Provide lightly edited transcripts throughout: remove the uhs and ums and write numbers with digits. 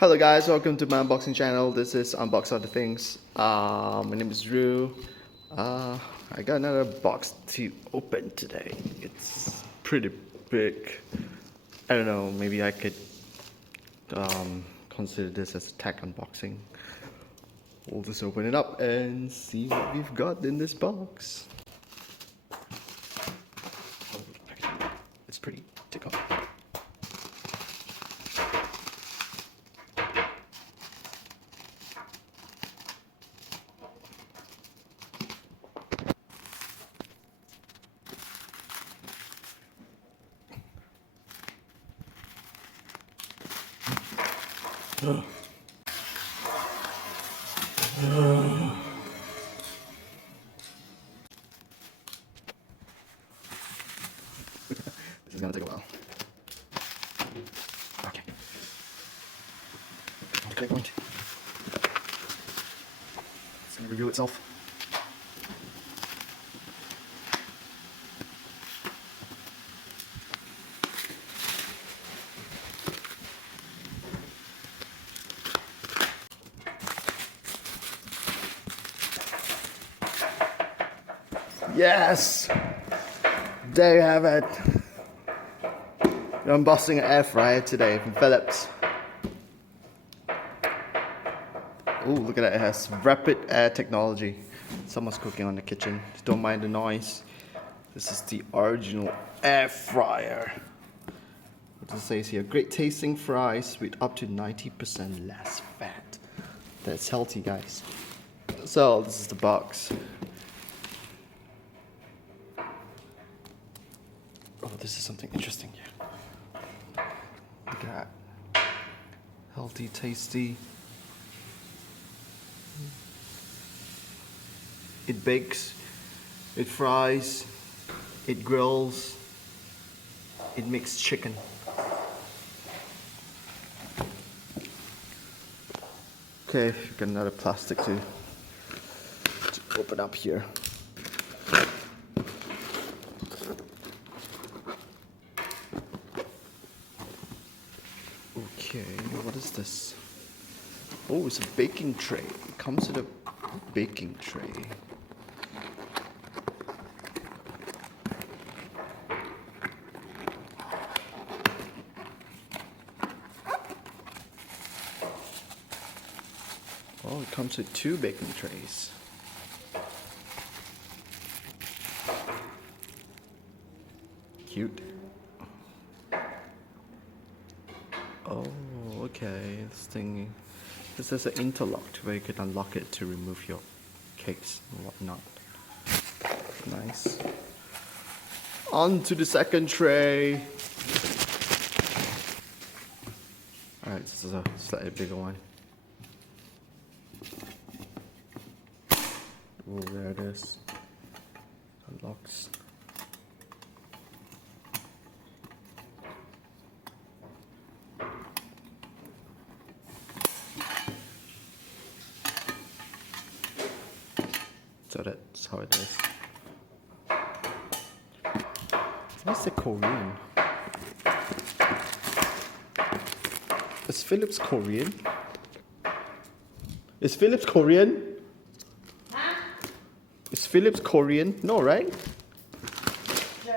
Hello guys, welcome to my unboxing channel. This is Unbox Other Things. My name is Drew. I got another box to open today. It's pretty big. I don't know, maybe I could consider this as a tech unboxing. We'll just open it up and see what we've got in this box. Oh, it's pretty. Take off. This is gonna take a while. Okay. Click point. It's gonna reveal itself. Yes! There you have it. I'm unboxing an air fryer today from Phillips. Ooh, look at that, it has rapid air technology. Someone's cooking on the kitchen. Just don't mind the noise. This is the original air fryer. What it says here, great tasting fries with up to 90% less fat. That's healthy, guys. So, this is the box. Oh, this is something interesting here. Look at that. Healthy, tasty. It bakes, it fries, it grills, it makes chicken. Okay, got another plastic to open up here. Okay, what is this? Oh, it's a baking tray. It comes with a baking tray. Oh, it comes with two baking trays. Cute. Oh, okay. This is an interlock where you can unlock it to remove your cakes and whatnot. Nice. On to the second tray. Alright, this is a slightly bigger one. Oh, there it is. Unlocks. So that's how it is. What's the Korean? Is Phillips Korean? Is Phillips Korean? Huh? Is Phillips Korean? No, right? No.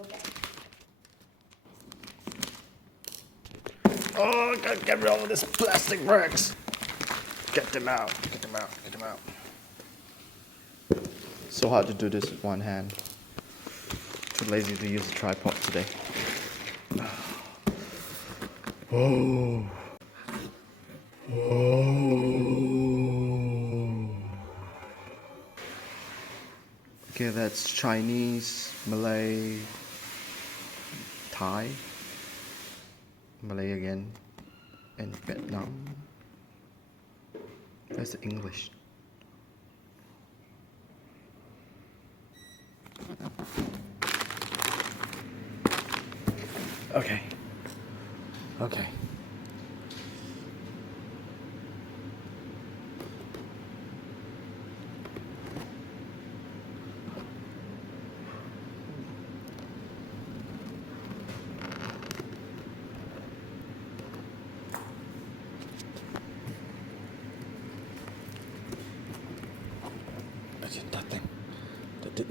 Okay. Oh, gotta get rid of this plastic bricks. Get them out. Get them out. Get them out. So hard to do this with one hand. Too lazy to use a tripod today. Oh. Okay, that's Chinese, Malay, Thai, Malay again, and Vietnam. That's the English. Okay. Okay.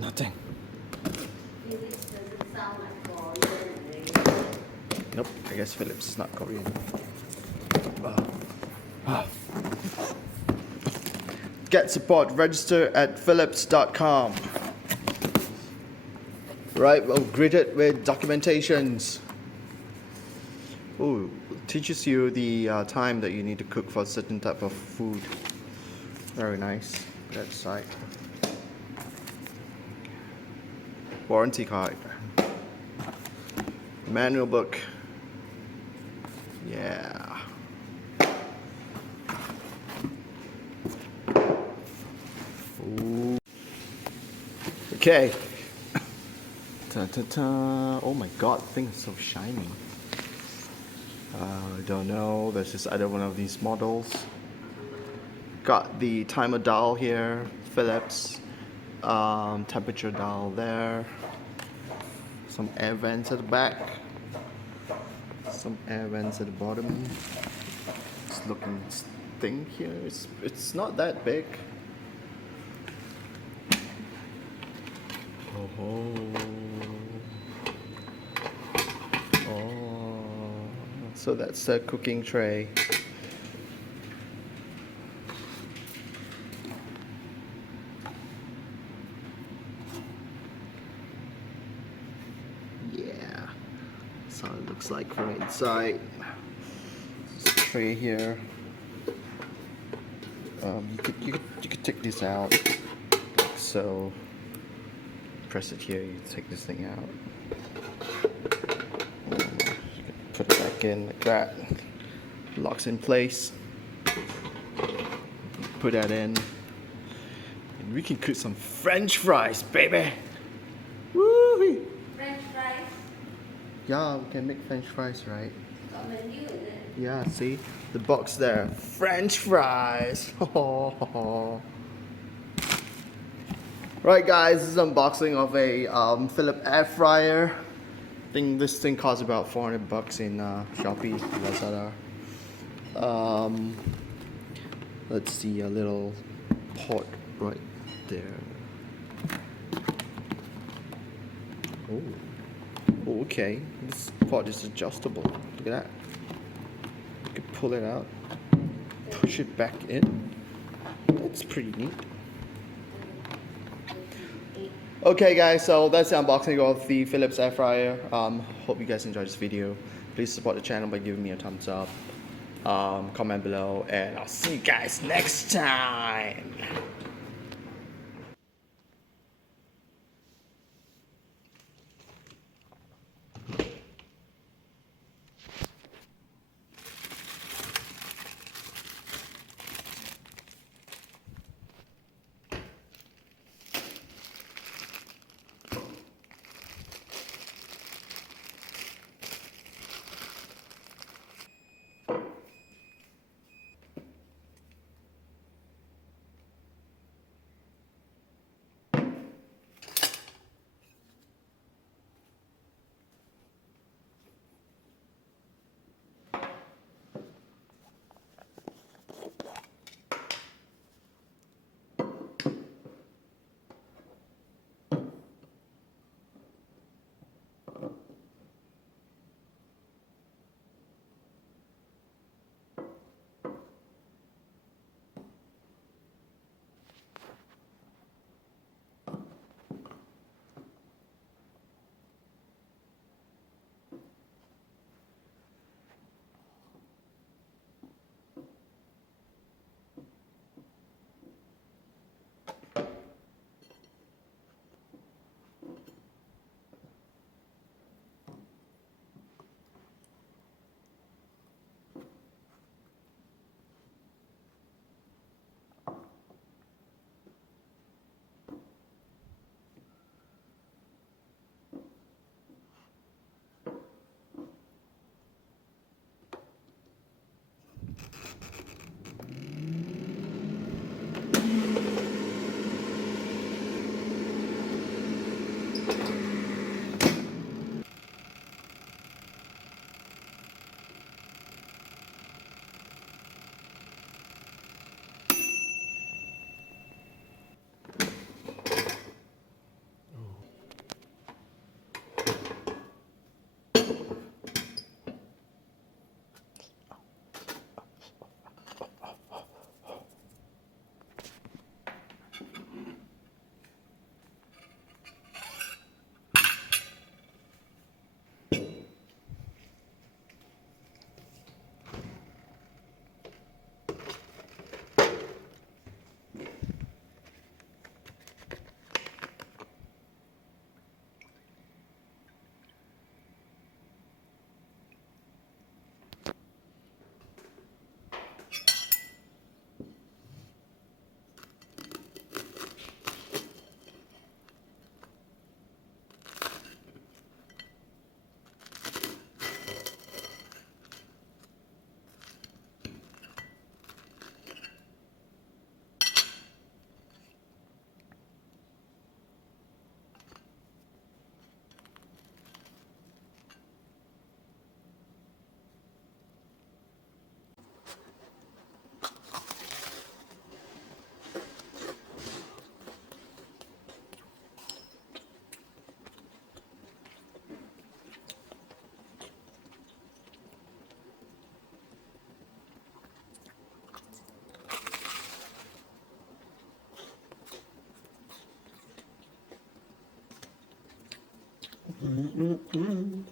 Nothing. Phillips doesn't sound like Korean. Nope, I guess Phillips is not Korean. Get support, register at phillips.com. Right, well, gridded with documentations. Oh, teaches you the time that you need to cook for a certain type of food. Very nice. That side. Warranty card. Manual book. Yeah. Ooh. Okay. Ta ta ta. Oh my god, the thing is so shiny. I don't know. There's just either one of these models. Got the timer dial here, Phillips. Temperature dial there. Some air vents at the back. Some air vents at the bottom. This looking thing here, it's not that big. Oh. So that's a cooking tray. Yeah. So it looks like from inside. There's a tray here. You could take this out. So press it here. You take this thing out. Put it back in like that. Locks in place. Put that in. And we can cook some French fries, baby! Woo! French fries. Yeah, we can make French fries, right? Got menu in it. Yeah, see? The box there. French fries! Right guys, this is unboxing of a Philips air fryer. I think this thing costs about 400 bucks in Shopee, Lazada. Let's see, a little pot right there. Oh, okay. This pot is adjustable. Look at that. You can pull it out, push it back in. That's pretty neat. Okay guys, so that's the unboxing of the Philips air fryer. Hope you guys enjoyed this video. Please support the channel by giving me a thumbs up. Comment below, and I'll see you guys next time. Mm-mm.